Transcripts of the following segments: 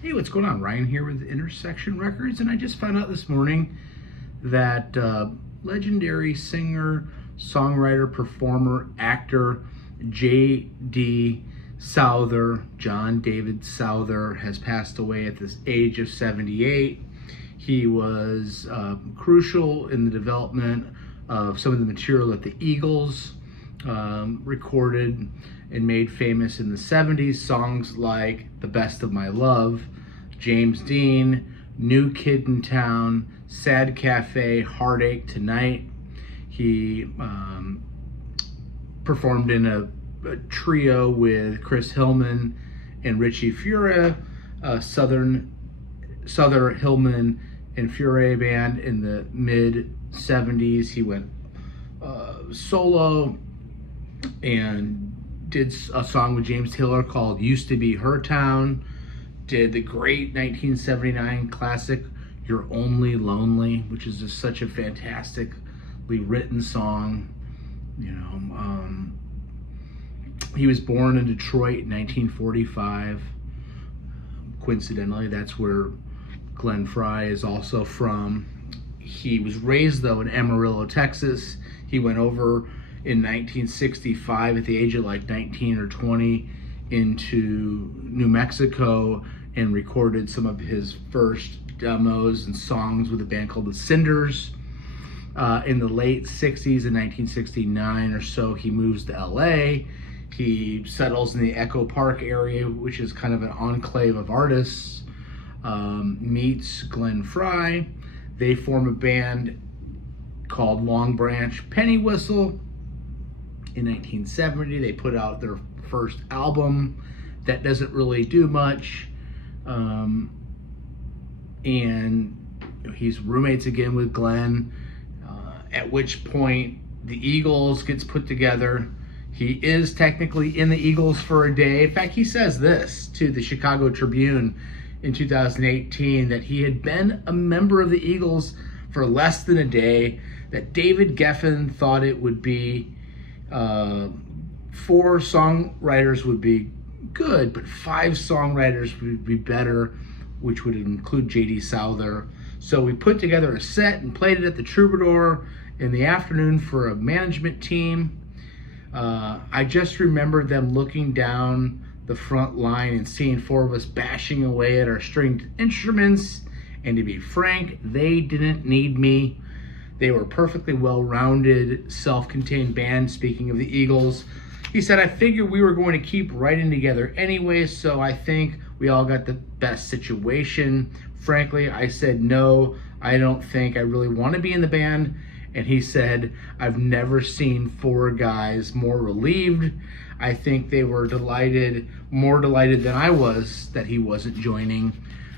Hey, what's going on? Ryan here with Intersection Records, and I just found out this morning that legendary singer, songwriter, performer, actor J.D. Souther, John David Souther, has passed away at the age of 78. He was crucial in the development of some of the material that the Eagles recorded and made famous in the 70s. Songs like The Best of My Love, James Dean, New Kid in Town, Sad Cafe, Heartache Tonight. He performed in a trio with Chris Hillman and Richie Furay, Souther Hillman and Furay band in the mid 70s. He went solo and did a song with James Taylor called Used to Be Her Town. Did the great 1979 classic You're Only Lonely, which is just such a fantastically written song. He was born in Detroit in 1945. Coincidentally, that's where Glenn Frey is also from. He was raised, though, in Amarillo, Texas. He went over in 1965 at the age of like 19 or 20 into New Mexico and recorded some of his first demos and songs with a band called the Cinders. In the late 60s, in 1969 or so, he moves to LA. He settles in the Echo Park area, which is kind of an enclave of artists. Meets Glenn Frey. They form a band called Long Branch Penny Whistle. In 1970, they put out their first album that doesn't really do much. And he's roommates again with Glenn, at which point the Eagles gets put together. He is technically in the Eagles for a day. In fact, he says this to the Chicago Tribune in 2018, that he had been a member of the Eagles for less than a day, that David Geffen thought it would be 4 songwriters would be good, but 5 songwriters would be better, which would include J.D. Souther. So we put together a set and played it at the Troubadour in the afternoon for a management team. I just remember them looking down the front line and seeing 4 of us bashing away at our stringed instruments. And to be frank, they didn't need me. They were a perfectly well-rounded, self-contained band. Speaking of the Eagles, he said, I figured we were going to keep writing together anyway, so I think we all got the best situation. Frankly, I said, no, I don't think I really want to be in the band. And he said, I've never seen 4 guys more relieved. I think they were more delighted than I was that he wasn't joining.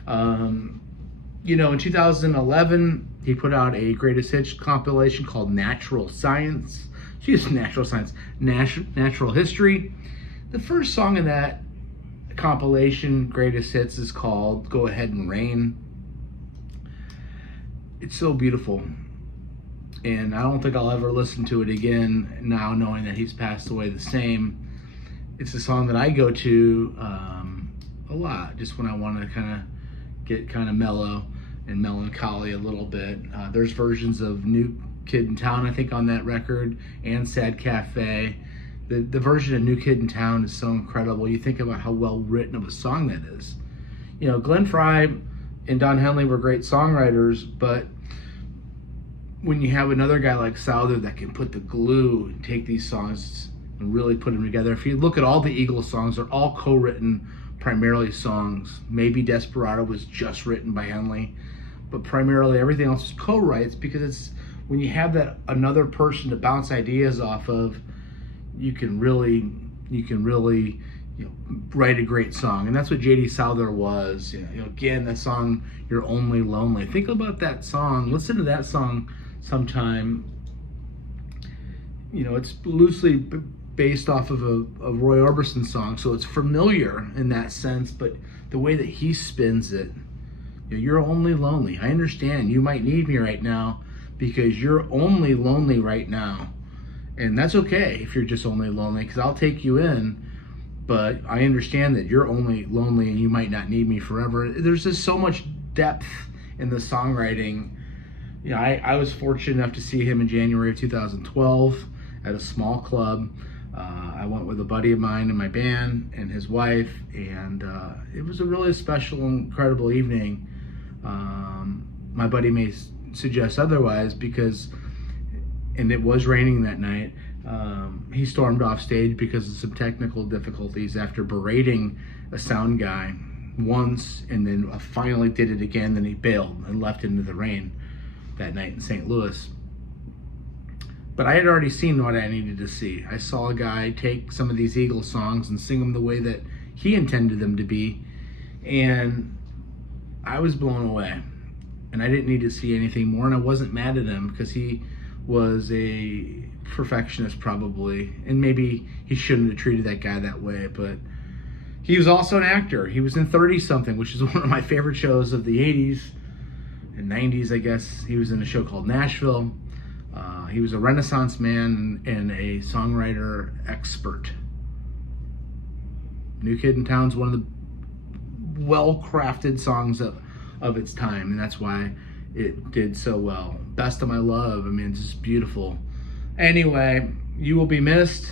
In 2011, he put out a greatest hits compilation called Natural History. The first song in that compilation, Greatest Hits, is called Go Ahead and Rain. It's so beautiful. And I don't think I'll ever listen to it again now, knowing that he's passed away the same. It's a song that I go to a lot, just when I want to kind of get kind of mellow and melancholy a little bit. There's versions of New Kid in Town, I think, on that record, and Sad Cafe. The version of New Kid in Town is so incredible. You think about how well written of a song that is. Glenn Frey and Don Henley were great songwriters, but when you have another guy like Souther that can put the glue and take these songs and really put them together. If you look at all the Eagles songs, they're all co-written, primarily songs. Maybe Desperado was just written by Henley, but primarily everything else is co-writes, because it's when you have that another person to bounce ideas off of, you can really write a great song. And that's what J.D. Souther was. Again, that song You're Only Lonely. Think about that song. Listen to that song sometime. It's loosely based off of a Roy Orbison song, so it's familiar in that sense, but the way that he spins it, you're only lonely. I understand you might need me right now because you're only lonely right now. And that's okay if you're just only lonely, because I'll take you in. but I understand that you're only lonely and you might not need me forever. There's just so much depth in the songwriting. You know, I was fortunate enough to see him in January of 2012 at a small club. I went with a buddy of mine in my band and his wife, and it was a really special, incredible evening. My buddy may suggest otherwise and it was raining that night. He stormed off stage because of some technical difficulties after berating a sound guy once, and then finally did it again. Then he bailed and left into the rain that night in St. Louis. But I had already seen what I needed to see. I saw a guy take some of these Eagles songs and sing them the way that he intended them to be, and I was blown away. And I didn't need to see anything more, and I wasn't mad at him because he was a perfectionist probably, and maybe he shouldn't have treated that guy that way, but he was also an actor. He was in 30-something, which is one of my favorite shows of the 80s and 90s, I guess. He was in a show called Nashville. He was a Renaissance man and a songwriter expert. New Kid in Town's one of the well-crafted songs of its time, and that's why it did so well. Best of My Love, I mean, it's just beautiful. Anyway, you will be missed.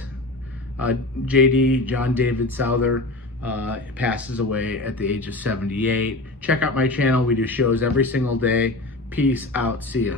JD, John David Souther, passes away at the age of 78. Check out my channel. We do shows every single day. Peace out. See ya.